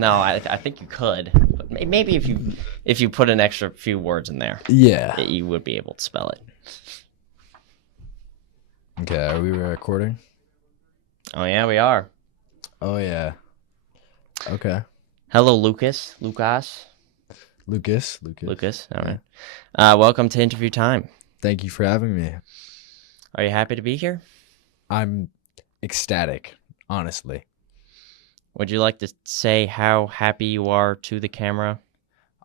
No, I think you could. But maybe if you put an extra few words in there, Yeah. you would be able to spell it. Okay, are we recording? Oh yeah, we are. Oh, yeah. Okay. Hello, Lucas. Lucas. Lucas. All right. Welcome to Interview Time. Thank you for having me. Are you happy to be here? I'm ecstatic, honestly. Would you like to say how happy you are to the camera?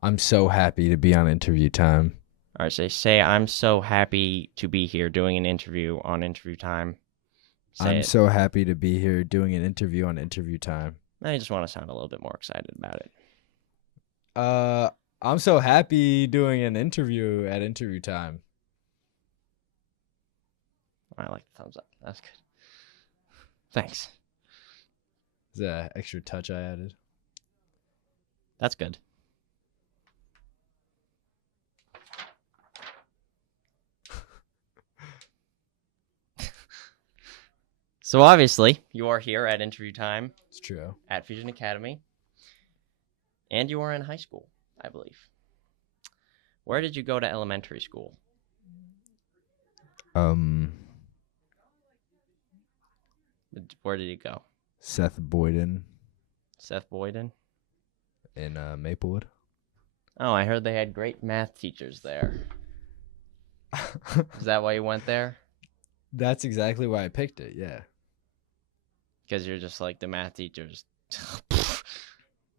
I'm so happy to be on Interview Time. All right, say I'm so happy to be here doing an interview on Interview Time. I'm so happy to be here doing an interview on Interview Time. I just want to sound a little bit more excited about it. I'm so happy doing an interview at Interview Time. I like the thumbs up. That's good. Thanks. Is that an extra touch I added? That's good. So obviously, you are here at Interview Time. It's true. At Fusion Academy. And you are in high school, I believe. Where did you go to elementary school? Where did you go? Seth Boyden. Seth Boyden? In Maplewood. Oh, I heard they had great math teachers there. Is that why you went there? That's exactly why I picked it, yeah. Because you're just like the math teachers.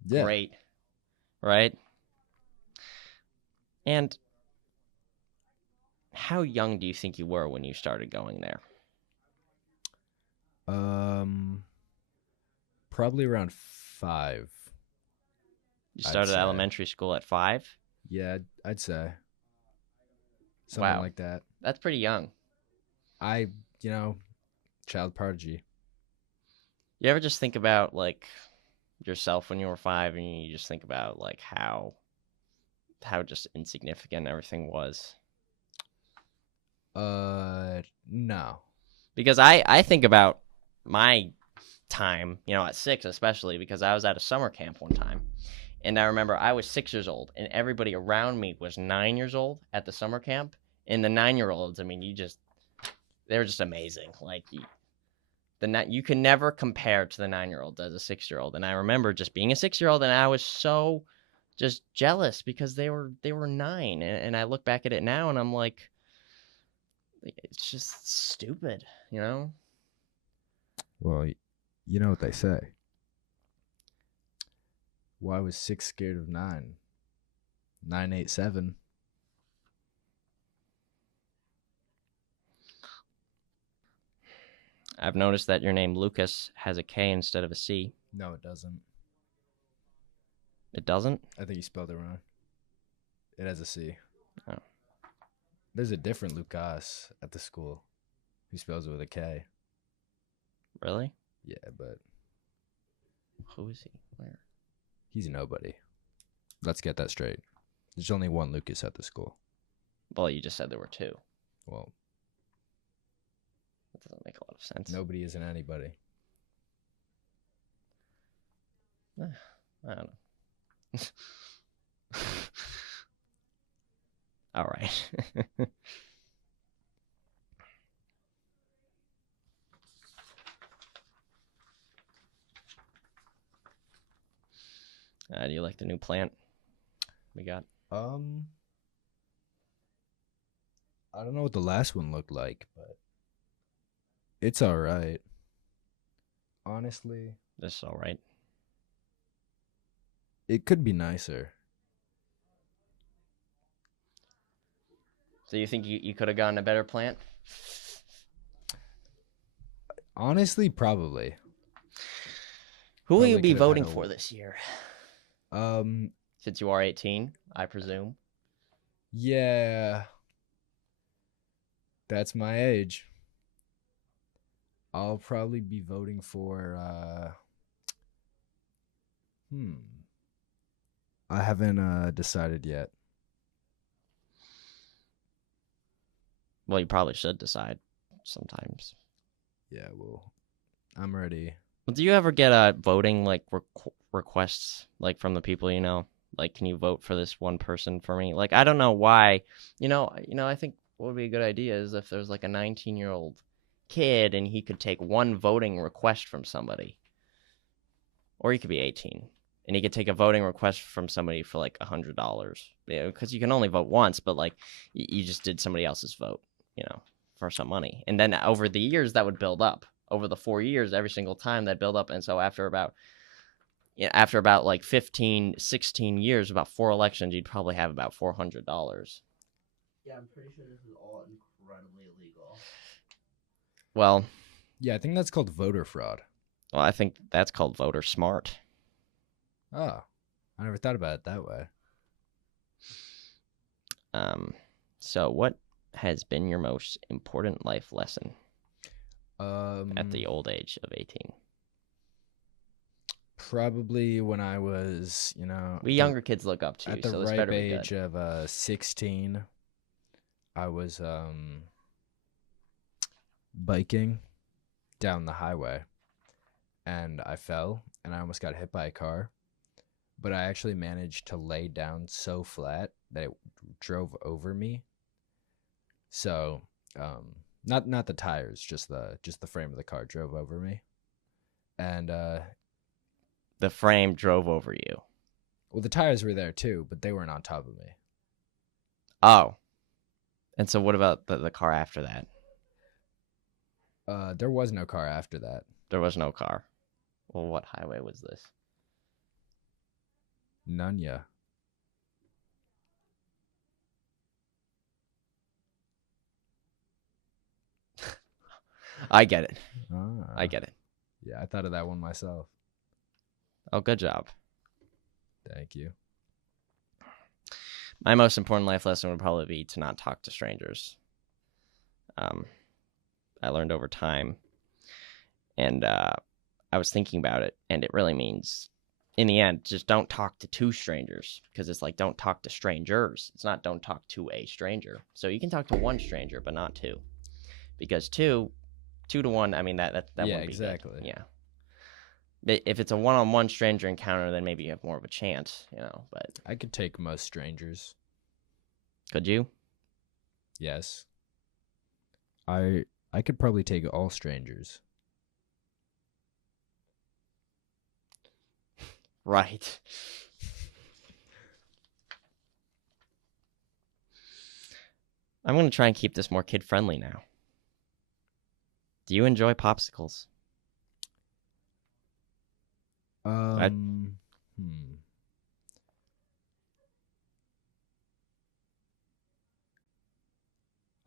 Yeah. Great. Right? And how young do you think you were when you started going there? Probably around 5. You started elementary school at 5? Yeah, I'd say. Something like that. That's pretty young. Child prodigy. You ever just think about, like, yourself when you were 5 and you just think about, like, how just insignificant everything was? No. Because I think about my time, at 6 especially, because I was at a summer camp one time. And I remember I was 6 years old, and everybody around me was 9 years old at the summer camp. And the 9-year-olds, I mean, they were just amazing. Like, you can never compare to the 9-year-olds as a 6-year-old. And I remember just being a 6-year-old, and I was so just jealous because they were 9. And I look back at it now, and I'm like, it's just stupid, Well, you know what they say. Why was 6 scared of 9? 9 ain't 7. I've noticed that your name Lucas has a K instead of a C. No, it doesn't. It doesn't? I think you spelled it wrong. It has a C. Oh. There's a different Lucas at the school who spells it with a K. Really? Yeah, but... Who is he? Where? He's nobody. Let's get that straight. There's only one Lucas at the school. Well, you just said there were 2. Well... That doesn't make a lot of sense. Nobody isn't anybody. I don't know. All right. Do you like the new plant we got? I don't know what the last one looked like, but it's all right. Honestly, This is all right. it could be nicer. So you think you could have gotten a better plant? Honestly, probably. Who will you be could have had voting a- for this year? Um, Since you are 18, I presume. yeah. That's my age. I'll probably be voting for I haven't decided yet. Well, you probably should decide sometimes. Yeah, well, I'm ready Well, do you ever get voting like requests like from the people you know? Like, can you vote for this one person for me? Like, I don't know why. I think what would be a good idea is if there's like a 19-year-old kid and he could take one voting request from somebody, or he could be 18 and he could take a voting request from somebody for like $100. Yeah, because you can only vote once, but like you just did somebody else's vote, for some money, and then over the years that would build up. Over the 4 years, every single time that build up, and so after about like 15, 16 years, about 4 elections, you'd probably have about $400. Yeah, I'm pretty sure this is all incredibly illegal. Well, Yeah, I think that's called voter fraud. I think that's called voter smart. Oh, I never thought about it that way. So what has been your most important life lesson at the old age of 18? Probably when I was, We younger kids look up to you, at the so this ripe better be age good. of 16. I was biking down the highway, and I fell, and I almost got hit by a car. But I actually managed to lay down so flat that it drove over me. So, not the tires, just the frame of the car drove over me, and The frame drove over you. well, the tires were there too, but they weren't on top of me. Oh. And so what about the car after that? There was no car after that. There was no car. Well, what highway was this? None, yeah. I get it. Ah, I get it. Yeah, I thought of that one myself. Oh, good job. Thank you. My most important life lesson would probably be to not talk to strangers. I learned over time, and I was thinking about it, and it really means, in the end, just don't talk to two strangers, because it's like don't talk to strangers. It's not don't talk to a stranger. So you can talk to one stranger, but not two, because two to one. I mean that Yeah, wouldn't be exactly. good. Yeah. If it's a one-on-one stranger encounter, then maybe you have more of a chance, but I could take most strangers. could you? Yes. I could probably take all strangers. Right. I'm going to try and keep this more kid-friendly now. Do you enjoy popsicles? I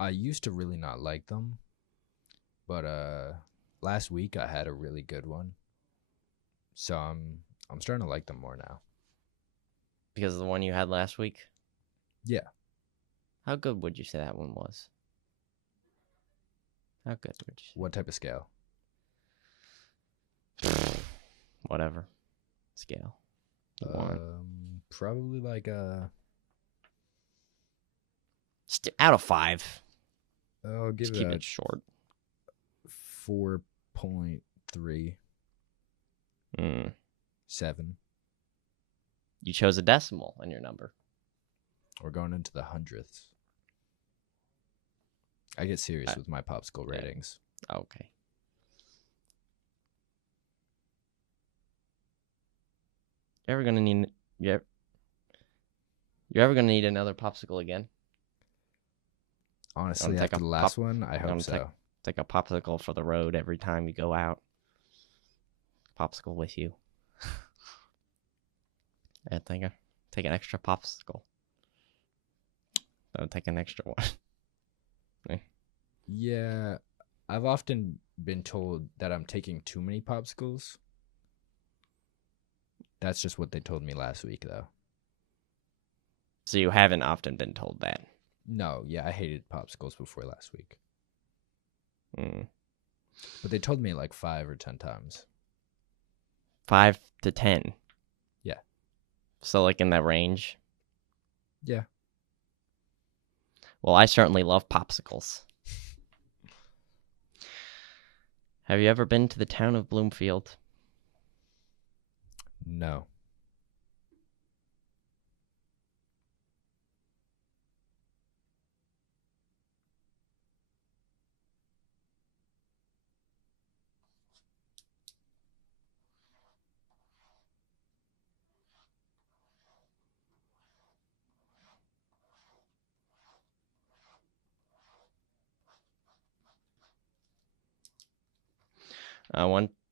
used to really not like them, but last week I had a really good one. So I'm starting to like them more now. Because of the one you had last week? Yeah. How good would you say that one was? How good would you say? What type of scale? Whatever scale. Probably like out of 5. I'll give Just it keep a it short. 4.37. You chose a decimal in your number. We're going into the hundredths. I get serious with my popsicle ratings. Okay. You're ever gonna need another popsicle again? Honestly, after the last one, I hope so. Take a popsicle for the road every time you go out. Popsicle with you. I think I take an extra popsicle. I'll take an extra one. Yeah, I've often been told that I'm taking too many popsicles. That's just what they told me last week, though. So you haven't often been told that? No, yeah, I hated popsicles before last week. Mm. But they told me like 5 or 10 times. 5 to 10? Yeah. So like in that range? Yeah. Well, I certainly love popsicles. Have you ever been to the town of Bloomfield? No.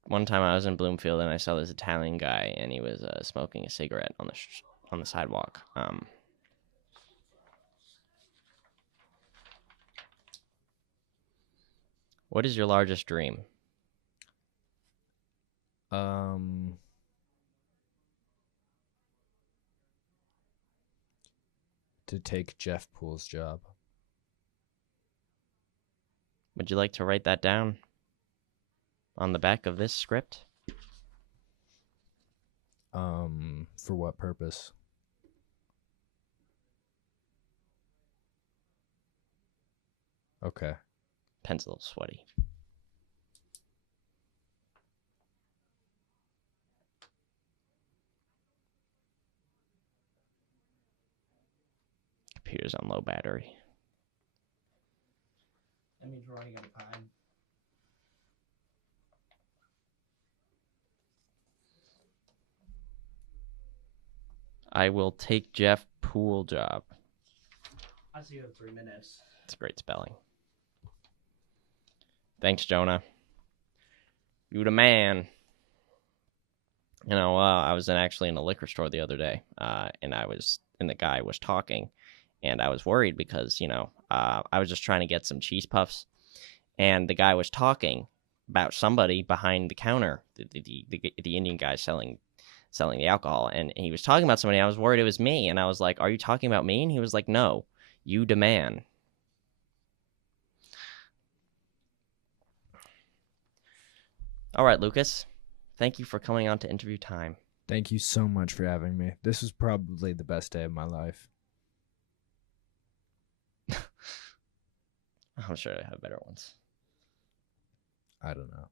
One time I was in Bloomfield and I saw this Italian guy and he was smoking a cigarette on the sidewalk. What is your largest dream? To take Jeff Poole's job. Would you like to write that down on the back of this script? For what purpose? Okay. Pen's a little sweaty. Computer's on low battery. That means we're running out of time. I will take Jeff Poole job. I see you have 3 minutes. It's great spelling. Thanks, Jonah. You the man. You know, I was actually in a liquor store the other day, and the guy was talking, and I was worried because, I was just trying to get some cheese puffs, and the guy was talking about somebody behind the counter, the Indian guy selling the alcohol, and he was talking about somebody. I was worried it was me, and I was like, "Are you talking about me?" And he was like, "No, you the man." All right, Lucas. Thank you for coming on to Interview Time. Thank you so much for having me. This was probably the best day of my life. I'm sure I have better ones. I don't know.